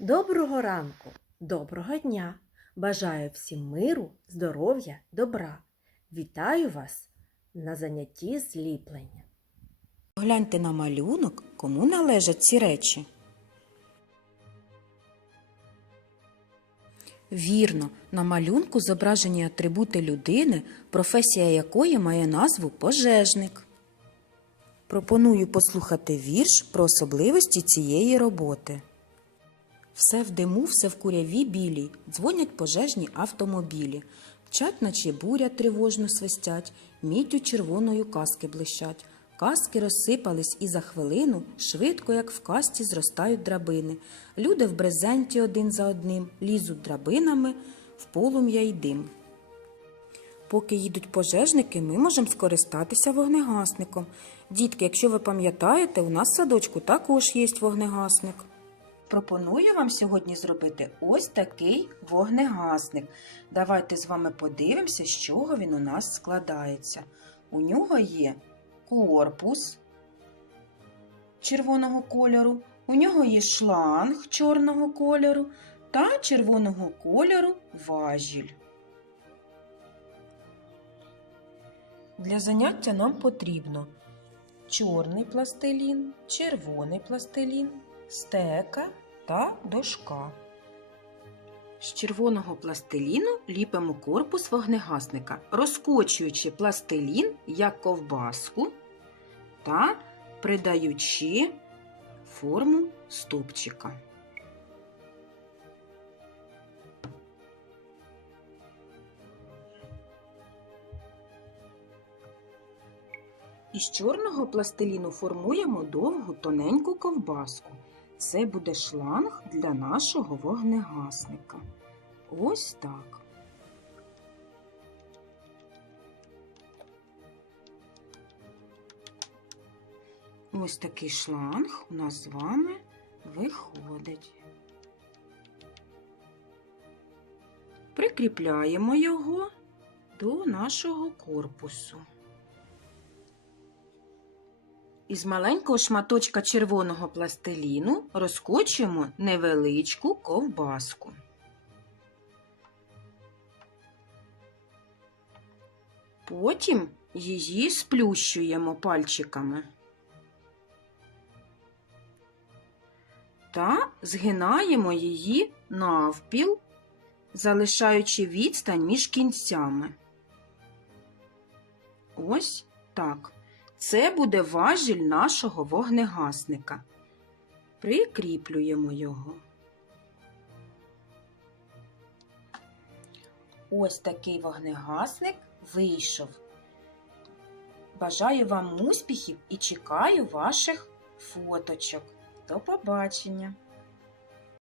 Доброго ранку, доброго дня! Бажаю всім миру, здоров'я, добра. Вітаю вас на занятті зліплення. Гляньте на малюнок, кому належать ці речі. Вірно, на малюнку зображені атрибути людини, професія якої має назву пожежник. Пропоную послухати вірш про особливості цієї роботи. Все в диму, все в куряві білій, дзвонять пожежні автомобілі. Вчать, наче буря тривожно свистять, міддю червоною каски блищать. Каски розсипались і за хвилину, швидко, як в касті, зростають драбини. Люди в брезенті один за одним лізуть драбинами в полум'я й дим. Поки їдуть пожежники, ми можемо скористатися вогнегасником. Дітки, якщо ви пам'ятаєте, у нас в садочку також є вогнегасник. Пропоную вам сьогодні зробити ось такий вогнегасник. Давайте з вами подивимося, з чого він у нас складається. У нього є корпус червоного кольору, у нього є шланг чорного кольору та червоного кольору важіль. Для заняття нам потрібно чорний пластилін, червоний пластилін, стека та дошка. З червоного пластиліну ліпимо корпус вогнегасника, розкочуючи пластилін як ковбаску та придаючи форму стопчика. Із чорного пластиліну формуємо довгу тоненьку ковбаску. Це буде шланг для нашого вогнегасника. Ось так. Ось такий шланг у нас з вами виходить. Прикріпляємо його до нашого корпусу. Із маленького шматочка червоного пластиліну розкочуємо невеличку ковбаску. Потім її сплющуємо пальчиками та згинаємо її навпіл, залишаючи відстань між кінцями. Ось так. Це буде важіль нашого вогнегасника. Прикріплюємо його. Ось такий вогнегасник вийшов. Бажаю вам успіхів і чекаю ваших фоточок. До побачення!